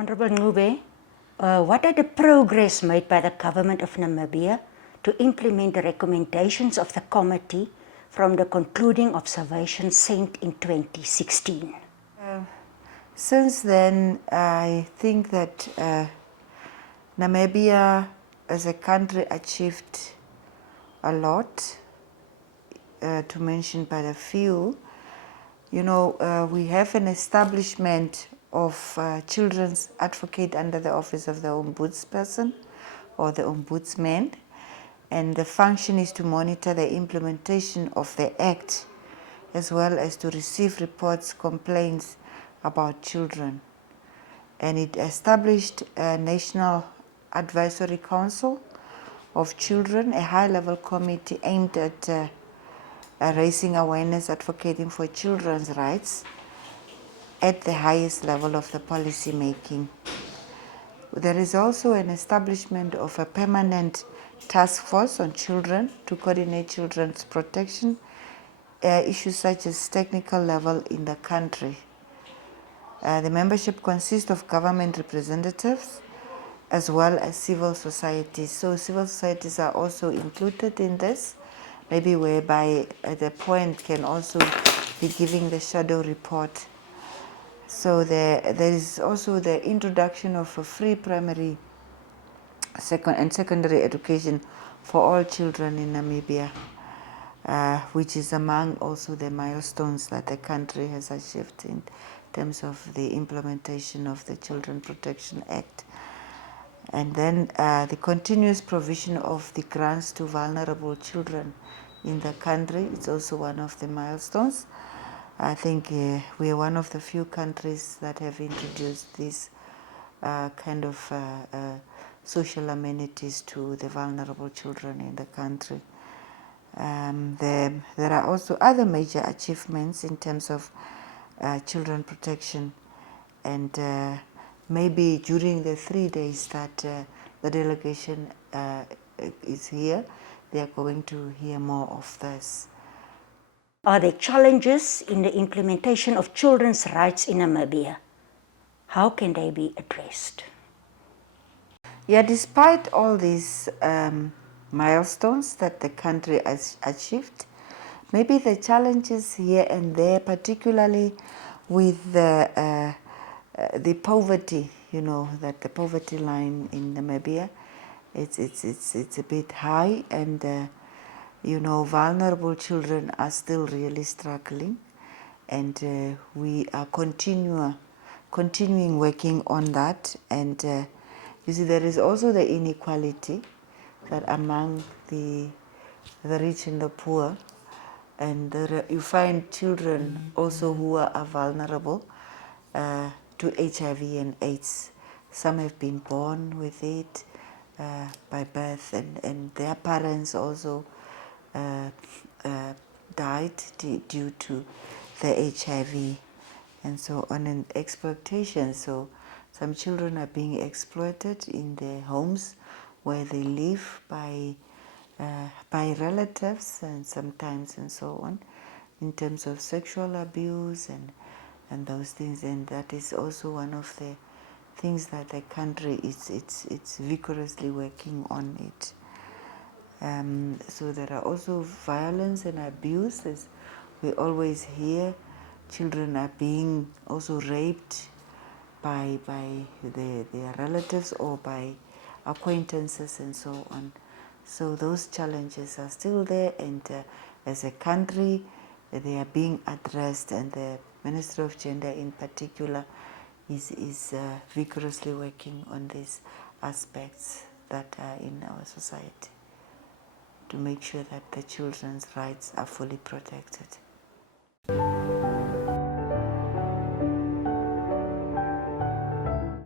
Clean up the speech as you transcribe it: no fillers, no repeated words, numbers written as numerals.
Honorable Ngube, what are the progress made by the government of Namibia to implement the recommendations of the committee from the concluding observations sent in 2016? Since then, I think that Namibia as a country achieved a lot, to mention but a few. You know, we have an establishment of children's advocate under the office of the ombudsperson or the ombudsman, and the function is to monitor the implementation of the act as well as to receive reports, complaints about children. And it established a National Advisory Council of Children, a high-level committee aimed at raising awareness, advocating for children's rights at the highest level of the policy making. There is also an establishment of a permanent task force on children to coordinate children's protection issues such as technical level in the country. The membership consists of government representatives as well as civil societies. So civil societies are also included in this, maybe whereby the point can also be giving the shadow report. So there is also the introduction of a free primary and secondary education for all children in Namibia, which is among also the milestones that the country has achieved in terms of the implementation of the Children Protection Act. And then the continuous provision of the grants to vulnerable children in the country is also one of the milestones. I think we are one of the few countries that have introduced these kind of social amenities to the vulnerable children in the country. There are also other major achievements in terms of children protection, and maybe during the 3 days that the delegation is here, they are going to hear more of this. Are there challenges in the implementation of children's rights in Namibia? How can they be addressed? Yeah, despite all these milestones that the country has achieved, maybe the challenges here and there, particularly with the poverty, you know, that the poverty line in Namibia, it's a bit high, and you know, vulnerable children are still really struggling, and we are continuing working on that. And you see, there is also the inequality that among the rich and the poor, and you find children also who are vulnerable to HIV and AIDS. Some have been born with it by birth, and their parents also died due to the HIV, and so on, and exploitation. So some children are being exploited in their homes where they live by relatives, and sometimes, and so on, in terms of sexual abuse and those things. And that is also one of the things that the country it's vigorously working on it. So there are also violence and abuse, as we always hear. Children are being also raped by their relatives or by acquaintances and so on. So those challenges are still there, and as a country, they are being addressed, and the Ministry of Gender in particular is vigorously working on these aspects that are in our society to make sure that the children's rights are fully protected.